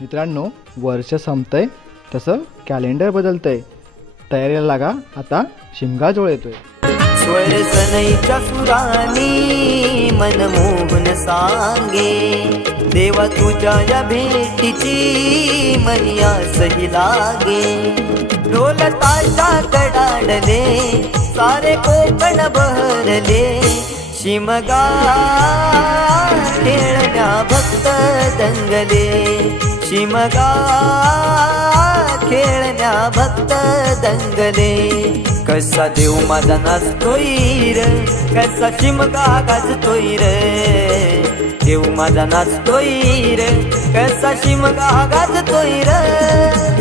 मित्रांनो, वर्ष संपतंय तसं कॅलेंडर बदलतंय. तयारीला लागा, आता शिमगा जोळ येतोय. स्वर सनईच्या सुरानी मनमोहन सांगे, देवा तुझ्या या भेटीची मनी आसही लागे. ढोल ताशा कडाडले, सारे कोकण बहरले, शिमगा खेळण्या भक्त दंगले, शिमगा खेळण्या भक्त दंगले. कसा देव माझा नाचतोय र, कसा शिमगा गाजतोय र, देव माझा नाचतोय र, कसा शिमगा गाजतोय र.